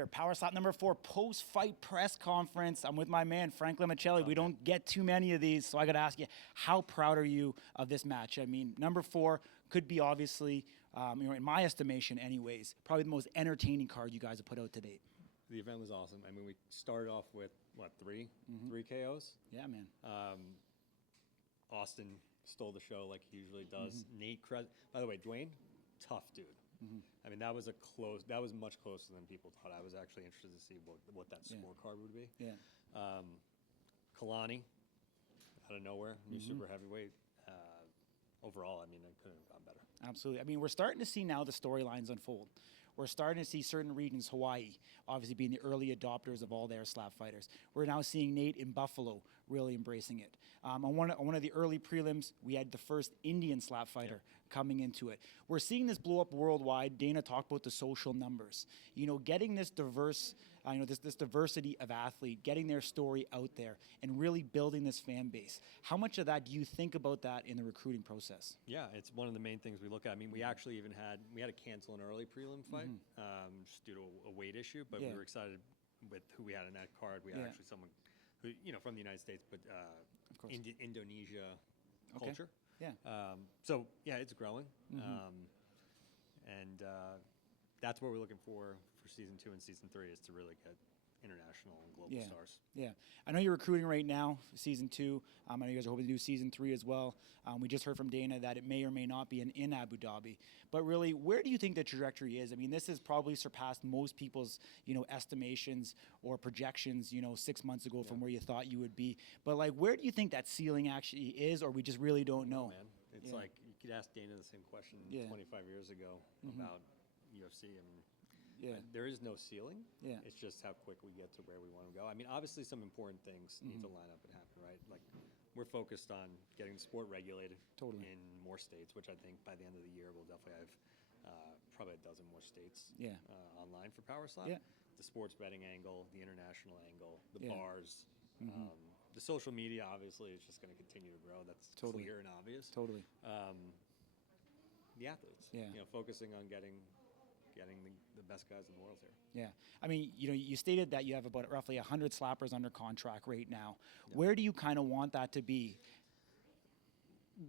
here. Power Slap number 4, post-fight press conference. I'm with my man, Frank Lamicella. We don't get too many of these, so I got to ask you, how proud are you of this match? I mean, number 4 could be obviously, in my estimation anyways, probably the most entertaining card you guys have put out to date. The event was awesome. I mean, we started off with, what, 3 KOs? Yeah, man. Austin stole the show like he usually does. Nate, by the way, Dwayne, tough dude. I mean, that was much closer than people thought. I was actually interested to see what that scorecard would be. Yeah. Kalani, out of nowhere, new super heavyweight. Overall, I mean, it couldn't have gone better. Absolutely. I mean, we're starting to see now the storylines unfold. We're starting to see certain regions, Hawaii, obviously being the early adopters of all their slap fighters. We're now seeing Nate in Buffalo really embracing it. On one of the early prelims, we had the first Indian slap fighter coming into it. We're seeing this blow up worldwide. Dana talked about the social numbers. You know, getting this diverse, this diversity of athlete, getting their story out there, and really building this fan base. How much of that do you think about that in the recruiting process? Yeah, it's one of the main things we look at. I mean, we actually even had to cancel an early prelim fight just due to a weight issue, but we were excited with who we had in that card. We had actually someone who, from the United States, but Indonesia culture. Yeah. So yeah, it's growing, and that's what we're looking for season 2 and season 3 is to really get international and global stars. Yeah, I know you're recruiting right now, season 2. I know you guys are hoping to do season 3 as well. We just heard from Dana that it may or may not be in Abu Dhabi. But really, where do you think the trajectory is? I mean, this has probably surpassed most people's, estimations or projections, 6 months ago from where you thought you would be. But like, where do you think that ceiling actually is, or we just really don't know? Man, it's like you could ask Dana the same question 25 years ago about UFC. I mean, there is no ceiling. Yeah. It's just how quick we get to where we want to go. I mean, obviously some important things need to line up and happen, right? Like we're focused on getting the sport regulated in more states, which I think by the end of the year we'll definitely have probably a dozen more states online for Power Slap. Yeah. The sports betting angle, the international angle, the bars, the social media obviously is just going to continue to grow. That's clear and obvious. Totally. The athletes, focusing on getting the best guys in the world here. Yeah. I mean, you stated that you have about roughly 100 slappers under contract right now. Yeah. Where do you kind of want that to be?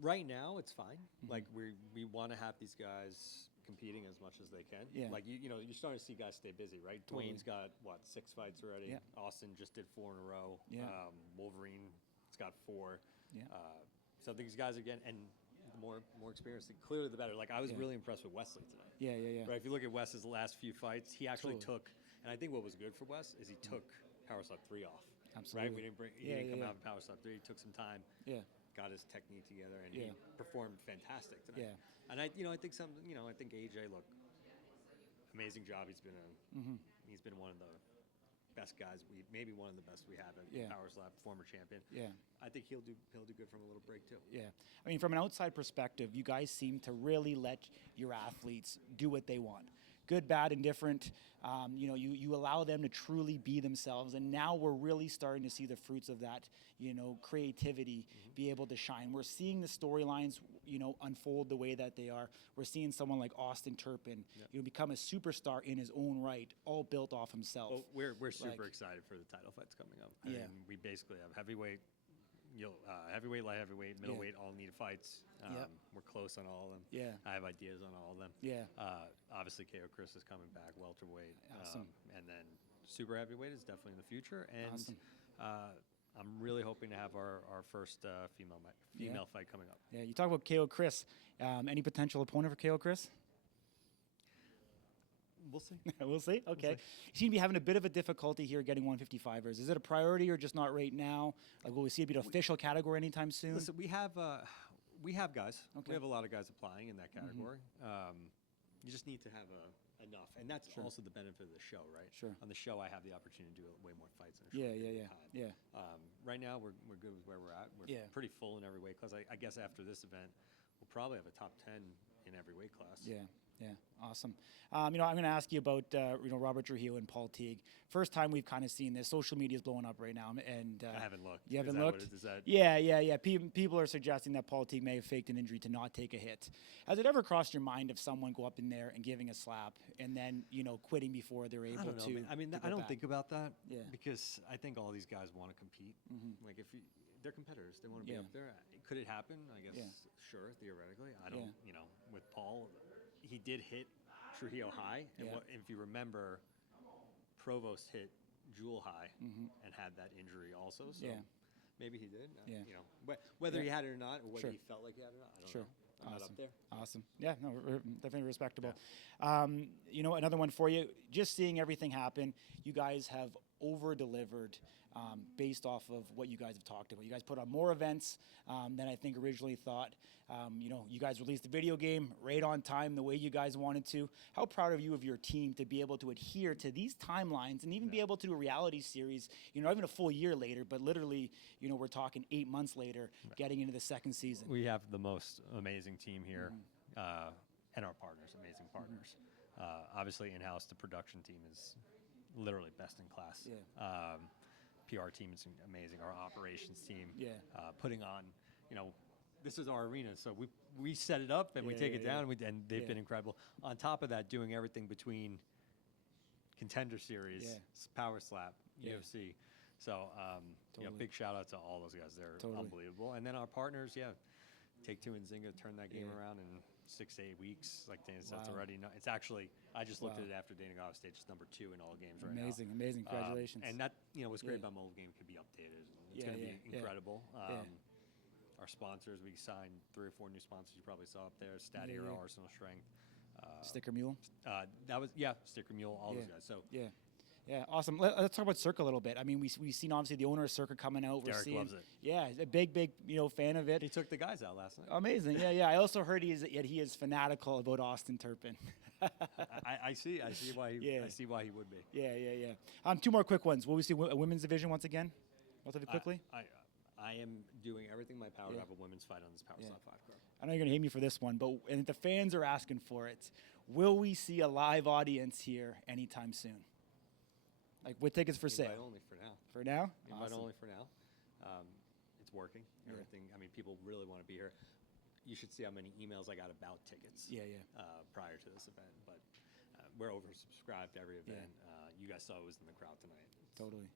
Right now, it's fine. Like, we want to have these guys competing as much as they can. Yeah. Like, you're starting to see guys stay busy, right? Totally. Dwayne's got, 6 fights already? Yeah. Austin just did 4 in a row. Yeah. Wolverine's got 4. Yeah. So these guys, again, and more experience, clearly the better. Like, I was really impressed with Wesley today. Yeah. Right, if you look at Wes's last few fights, he actually took, and I think what was good for Wes is he took Power Slap 3 off. Absolutely. Right, he didn't come out of Power Slap 3. He took some time. Yeah. Got his technique together, and he performed fantastic tonight. Yeah. And I think AJ, look, amazing job. He's been one of the best guys. Maybe one of the best we have in Power Slap, former champion. Yeah. I think he'll do good from a little break too. Yeah. I mean, from an outside perspective, you guys seem to really let your athletes do what they want. Good, bad, indifferent. You allow them to truly be themselves, and now we're really starting to see the fruits of that, creativity be able to shine. We're seeing the storylines, unfold the way that they are. We're seeing someone like Austin Turpin, become a superstar in his own right, all built off himself. Well, we're super excited for the title fights coming up. I mean, we basically have heavyweight. Heavyweight, light heavyweight, middleweight, all need fights. We're close on all of them. Yeah. I have ideas on all of them. Yeah. Obviously, KO Chris is coming back, welterweight. Awesome. And then super heavyweight is definitely in the future. And awesome. I'm really hoping to have our first female fight coming up. Yeah, you talk about KO Chris. Any potential opponent for KO Chris? We'll see. We'll see. Okay. You seem to be having a bit of a difficulty here getting 155ers. Is it a priority or just not right now? Like, will we see it be an official category anytime soon? Listen, we have guys. Okay. We have a lot of guys applying in that category. You just need to have enough, and that's also the benefit of the show, right? Sure. On the show, I have the opportunity to do way more fights in a Yeah. short period of time. Yeah. Right now, we're good with where we're at. We're pretty full in every weight class. I guess after this event, we'll probably have a top 10 in every weight class. Yeah. Yeah, awesome. I'm going to ask you about Robert Trujillo and Paul Teague. First time we've kind of seen this. Social media is blowing up right now, and I haven't looked. You haven't Is that looked? What it is that? Yeah. People are suggesting that Paul Teague may have faked an injury to not take a hit. Has it ever crossed your mind of someone go up in there and giving a slap and then quitting before they're able I don't know. to? Man. I mean, to go I don't back? think about that. Yeah. Because I think all these guys want to compete. Like they're competitors, they want to be Yeah. up there. Could it happen? I guess Yeah. sure, theoretically. I don't. With Paul, he did hit Trujillo high, and if you remember, Provost hit Jewel high and had that injury also. So maybe he did. Whether he had it or not, or whether he felt like he had it or not, I don't know. I'm not up there. Awesome. Yeah, no, definitely respectable. Yeah. Another one for you. Just seeing everything happen, you guys have over-delivered based off of what you guys have talked about. You guys put on more events than I think originally thought. You guys released the video game right on time, the way you guys wanted to. How proud are you of your team to be able to adhere to these timelines and even be able to do a reality series, not even a full year later, but literally, we're talking 8 months later, getting into the second season. We have the most amazing team here, and our partners, amazing partners. Obviously, in-house, the production team is literally best in class. Yeah. PR team is amazing. Our operations team, putting on, this is our arena, so we set it up and we take it down, and they've been incredible. On top of that, doing everything between Contender Series, Power Slap, UFC. So, big shout out to all those guys. They're unbelievable. And then our partners, Take-Two and Zynga turned that game around in 6 to 8 weeks. Like Dana said, it's already. It's actually. I just looked at it after Dana got off stage. It's number 2 in all games right now. Amazing! Congratulations. And that what's great about mobile game could be updated. It's going to be incredible. Our sponsors, we signed 3 or 4 new sponsors. You probably saw up there: Stat Hero, Arsenal Strength, Sticker Mule. That was Sticker Mule. All those guys. So Yeah, awesome. Let's talk about Circa a little bit. I mean, we've seen obviously the owner of Circa coming out. Derek loves it. Yeah, he's a big fan of it. He took the guys out last night. Amazing. Yeah. I also heard he is fanatical about Austin Turpin. I see why. I see why he would be. Yeah. 2 more quick ones. Will we see a women's division once again? Relatively quickly. I am doing everything in my power to have a women's fight on this Power Slap 5 card. I know you're gonna hate me for this one, and the fans are asking for it. Will we see a live audience here anytime soon? Like with tickets for sale? Invite only for now. For now? Invite Awesome. only for now. It's working. Everything. I mean, people really want to be here. You should see how many emails I got about tickets. Prior to this event, but we're oversubscribed to every event. You guys saw it was in the crowd tonight. Totally.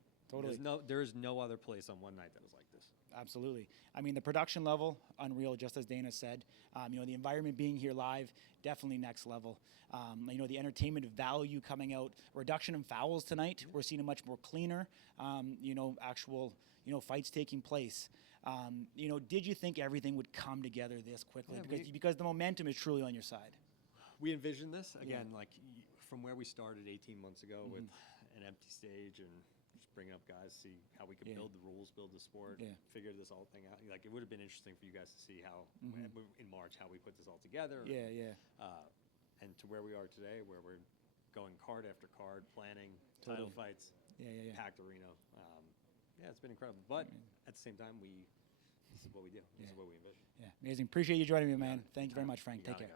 There is no other place on one night that was like this. Absolutely. I mean, the production level, unreal, just as Dana said. The environment being here live, definitely next level. The entertainment value coming out, reduction in fouls tonight. We're seeing a much more cleaner, actual, fights taking place. Did you think everything would come together this quickly? Because the momentum is truly on your side. We envisioned this, again, from where we started 18 months ago with an empty stage and just bringing up guys, see how we could build the rules, build the sport, figure this whole thing out. Like, it would have been interesting for you guys to see how, in March, how we put this all together. And to where we are today, where we're going card after card, planning, title fights, packed arena. It's been incredible. But at the same time, this is what we do. This is what we envision. Yeah, amazing. Appreciate you joining me, man. Thank you very much, Frank. Take care.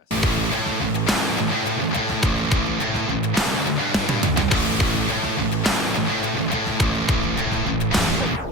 Guys.